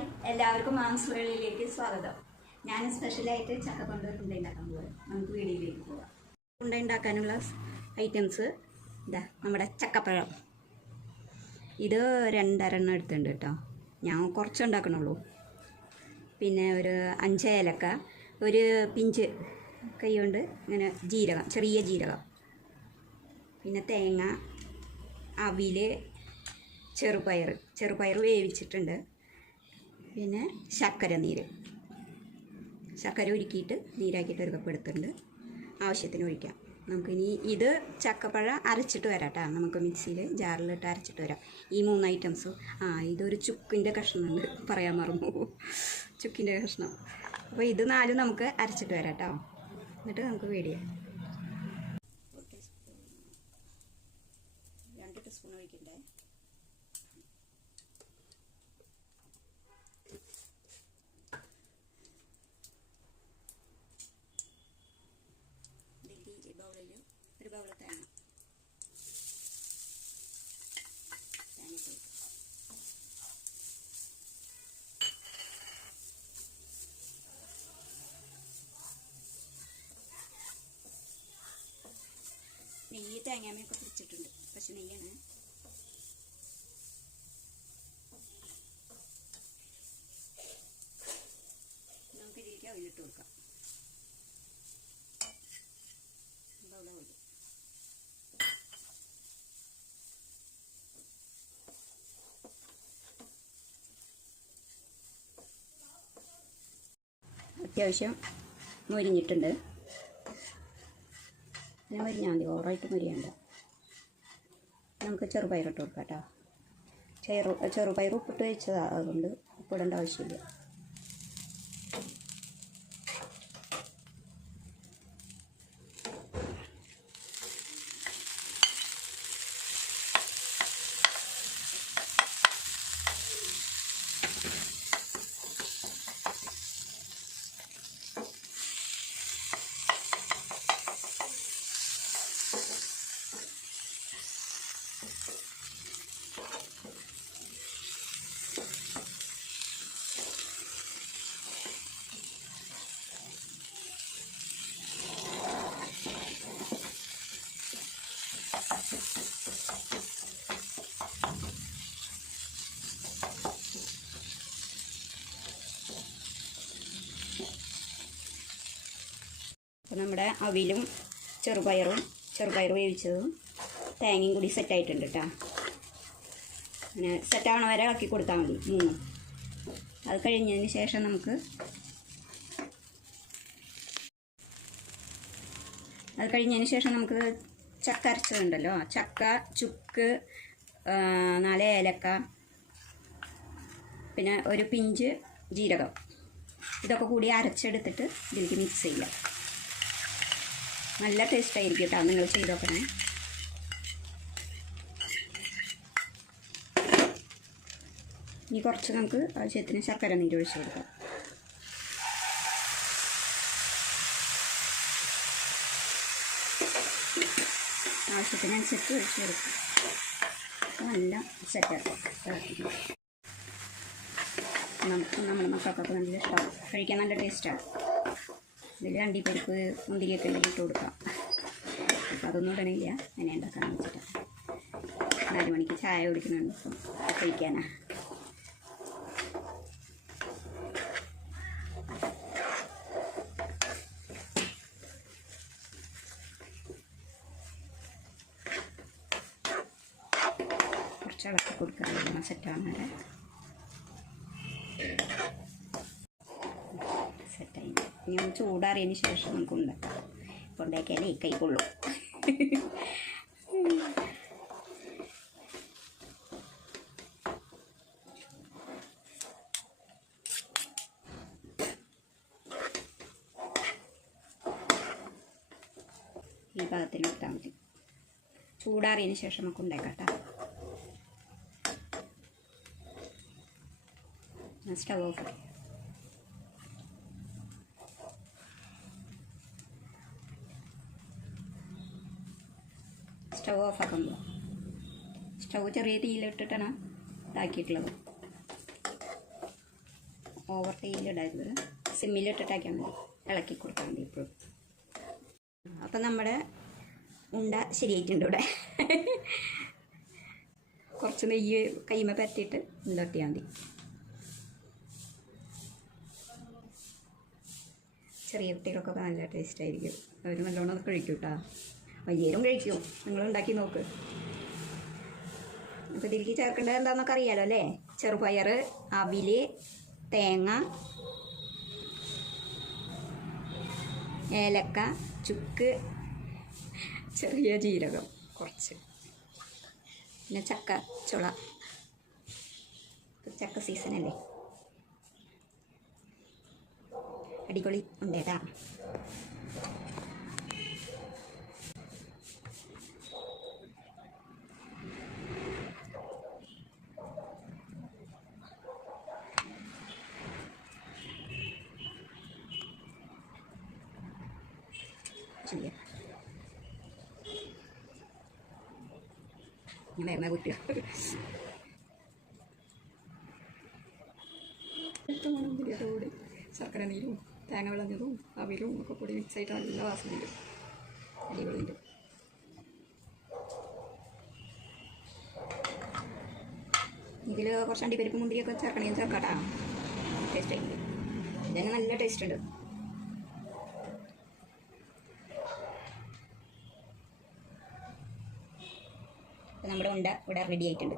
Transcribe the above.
Hi, എല്ലാവർക്കും മാംസങ്ങളിലേക്ക് സ്വാഗതം. ഞാൻ സ്പെഷ്യലായിട്ട് ചക്ക കൊണ്ട് ഉണ്ട ഉണ്ടാക്കാൻ പോകാം. നമുക്ക് വീഡിയോയിലേക്ക് പോകാം. ഉണ്ട ഉണ്ടാക്കാനുള്ള ഐറ്റംസ് ഇതാ നമ്മുടെ ചക്കപ്പഴം. ഇത് 2.5 എടുത്തിട്ടുണ്ട് കേട്ടോ. ഞാൻ കുറച്ച് ഉണ്ടാക്കണുള്ളൂ. പിന്നെ ഒരു 5 ഏലക്ക, ഒരു പിഞ്ച് കൈ കൊണ്ട് ഇങ്ങനെ ജീരകം, ചെറിയ ജീരകം, പിന്നെ തേങ്ങ, അവിൽ, ചെറുപയർ വേവിച്ചിട്ടുണ്ട്, പിന്നെ ശർക്കര ഉരുക്കിയിട്ട് നീരാക്കിയിട്ട് ഒരു കപ്പ് എടുത്തിട്ടുണ്ട്. ആവശ്യത്തിന് ഒഴിക്കാം. നമുക്കിനി ഇത് ചക്കപ്പഴം അരച്ചിട്ട് വരാം കേട്ടോ. നമുക്ക് മിക്സിയിൽ ജാറിലിട്ട് അരച്ചിട്ട് വരാം. ഈ 3 ഐറ്റംസും. ഇതൊരു ചുക്കിൻ്റെ കഷ്ണമുണ്ട്, പറയാൻ മറന്നു. ചുക്കിൻ്റെ കഷ്ണം. അപ്പോൾ ഇത് 4 നമുക്ക് അരച്ചിട്ട് വരാം കേട്ടോ. എന്നിട്ട് നമുക്ക് വേടിയാം. 2 ടീസ്പൂൺ ഒഴിക്കണ്ടേ. ഒരു ബൗൾ തേങ്ങ നെയ്യ് തേങ്ങാമയൊക്കെ പിടിച്ചിട്ടുണ്ട്, പക്ഷെ നെയ്യാണ്. നമുക്ക് ഇതിലേക്ക് ഓയിലിട്ട് കൊടുക്കാം. അത്യാവശ്യം മൊരിഞ്ഞിട്ടുണ്ട്. പിന്നെ മൊരിഞ്ഞാൽ മതി, ഓവറായിട്ട് മൊരിയണ്ട. നമുക്ക് ചെറുപയർ ഇട്ട് കൊടുക്കാം കേട്ടോ. ചെറുപയർ ഉപ്പിട്ട് വെച്ചതാണ്, അതുകൊണ്ട് ഉപ്പിടേണ്ട ആവശ്യമില്ല. അപ്പോൾ നമ്മുടെ അവിലും ചെറുപയർ വേവിച്ചതും തേങ്ങയും കൂടി സെറ്റായിട്ടുണ്ട് കേട്ടോ. അങ്ങനെ സെറ്റാവണ വരെ ആക്കി കൊടുത്താൽ മതി 3. അത് കഴിഞ്ഞതിന് ശേഷം നമുക്ക് ചക്ക അരച്ചതുണ്ടല്ലോ, ചക്ക, ചുക്ക്, 4 ഏലക്ക, പിന്നെ ഒരു പിഞ്ച് ജീരകം, ഇതൊക്കെ കൂടി അരച്ചെടുത്തിട്ട് ഇതിലേക്ക് മിക്സ് ചെയ്യാം. നല്ല ടേസ്റ്റ് ആയിരിക്കും കേട്ടോ, നിങ്ങൾ ചെയ്ത് നോക്കണേ. ഇനി കുറച്ച് നമുക്ക് ആവശ്യത്തിന് ശർക്കര നീര് ഒഴിച്ച് കൊടുക്കാം. ആവശ്യത്തിനനുസരിച്ച് ഒഴിച്ച് കൊടുക്കാം. നല്ല സെറ്റാക്കാം. നമ്മുടെ മക്കൾക്കൊക്കെ നല്ല ഇഷ്ടമാണ്, കഴിക്കാൻ നല്ല ടേസ്റ്റാണ്. ഇതിൽ അണ്ടിപ്പരിപ്പ്, മുന്തിരിയൊക്കെ ഉണ്ടെങ്കിൽ ഇട്ട് കൊടുക്കാം. അപ്പോൾ അതൊന്നും ഇടണില്ല, അങ്ങനെ ഉണ്ടാക്കാമെന്ന് വെച്ചിട്ടാണ്. 4 മണിക്ക് ചായ കുടിക്കുന്നുണ്ട്, ഇപ്പം കഴിക്കാനാണ്. കുറച്ച് ഇളക്കി കൊടുക്കാൻ സെറ്റാണ് വരെ. സെറ്റായി. ഇനി ഒന്ന് ചൂടാറിയതിന് ശേഷം നമുക്ക് ഉണ്ടാക്കാം. ഇപ്പോൾ ഉണ്ടാക്കിയാലേ കൈക്കൊള്ളൂ. ഈ പാകത്തിന് എടുത്താൽ മതി. ചൂടാറിയതിന് ശേഷം നമുക്ക് ഉണ്ടാക്കാം കേട്ടോ. സ്റ്റവ് ഓഫ് ആക്കി. സ്റ്റവ് ഓഫാക്കുമ്പോൾ സ്റ്റവ് ചെറിയ തീയിലിട്ടിട്ടാണ് ഇതാക്കിയിട്ടുള്ളത്. ഓവർ തീയിലിടരുത്, സിമ്മിലിട്ടിട്ടാക്കിയാൽ മതി, ഇളക്കി കൊടുക്കാൻ മതി ഇപ്പോഴും. അപ്പം നമ്മുടെ ഉണ്ട ശരിയായിട്ടുണ്ട്. ഇവിടെ കുറച്ച് നെയ്യ് കൈമ പരത്തിയിട്ട് ഉണ്ടൊട്ടിയാൽ മതി. ചെറിയ കുട്ടികൾക്കൊക്കെ നല്ല ടേസ്റ്റ് ആയിരിക്കും. അവർ നല്ലോണം കഴിക്കും കേട്ടോ. വലിയവരും കഴിക്കും. നിങ്ങളുണ്ടാക്കി നോക്ക്. അപ്പോൾ ഇതിലേക്ക് ചേർക്കേണ്ടത് എന്താണെന്നൊക്കെ അറിയാലോ അല്ലേ? ചെറുപയർ, അവിൽ, തേങ്ങ, ഏലക്ക, ചുക്ക്, ചെറിയ ജീരകം കുറച്ച്, പിന്നെ ചക്ക ചുള. ചക്ക സീസണല്ലേ, അടിപൊളി ഉണ്ടേട്ടാ. ചെയ്യാം ഇങ്ങനെ കുട്ടിയോ തോട് ശർക്കര നീരും തേങ്ങ വിളഞ്ഞതും അവിലും ഒക്കെ കൂടി മിക്സായിട്ട് നല്ല വാസനയുണ്ട്, അടിപൊളിയുണ്ട്. ഇതിൽ കുറച്ച് അണ്ടിപ്പരിപ്പ് മുന്തിരിയൊക്കെ ചേർക്കണമെങ്കിൽ ചേർക്കാട്ടാ, ടേസ്റ്റ് ആയിട്ട്. ഇതിന് നല്ല ടേസ്റ്റ് ഉണ്ട്. നമ്മുടെ ഉണ്ട ഇവിടെ റെഡി ആയിട്ടുണ്ട്.